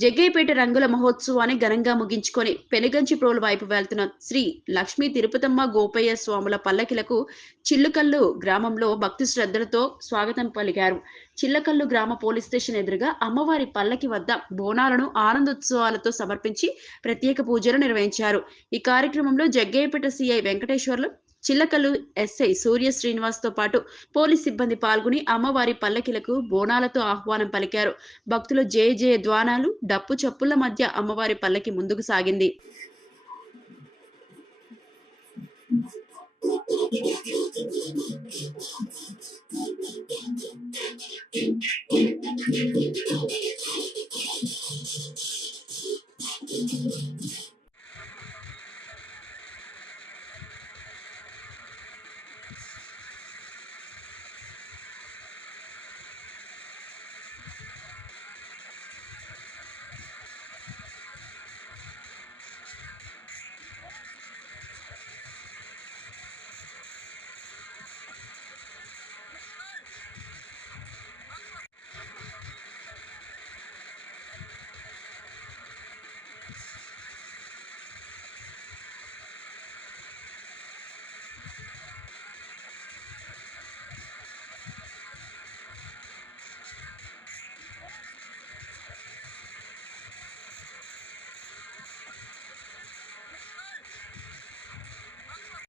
జగ్గయ్యపేట రంగుల మహోత్సవాన్ని ఘనంగా ముగించుకొని పెనుగంచిప్రోలు వైపు వెళ్తున్న శ్రీ లక్ష్మీ తిరుపతమ్మ గోపయ్య స్వాముల పల్లకిలకు చిల్లుకల్లు గ్రామంలో భక్తి శ్రద్ధలతో స్వాగతం పలికారు. చిల్లకల్లు గ్రామ పోలీస్ స్టేషన్ ఎదురుగా అమ్మవారి పల్లకి వద్ద బోనాలను ఆనందోత్సవాలతో సమర్పించి ప్రత్యేక పూజలు నిర్వహించారు. ఈ కార్యక్రమంలో జగ్గయ్యపేట సిఐ వెంకటేశ్వర్లు, చిల్లకల్లు ఎస్ఐ సూర్య శ్రీనివాస్ తో పాటు పోలీస్ సిబ్బంది పాల్గొని అమ్మవారి పల్లకిలకు బోనాలతో ఆహ్వానం పలికారు. భక్తుల జయ జయ ధ్వానాలు, డప్పు చప్పుల మధ్య అమ్మవారి పల్లకి ముందుకు సాగింది.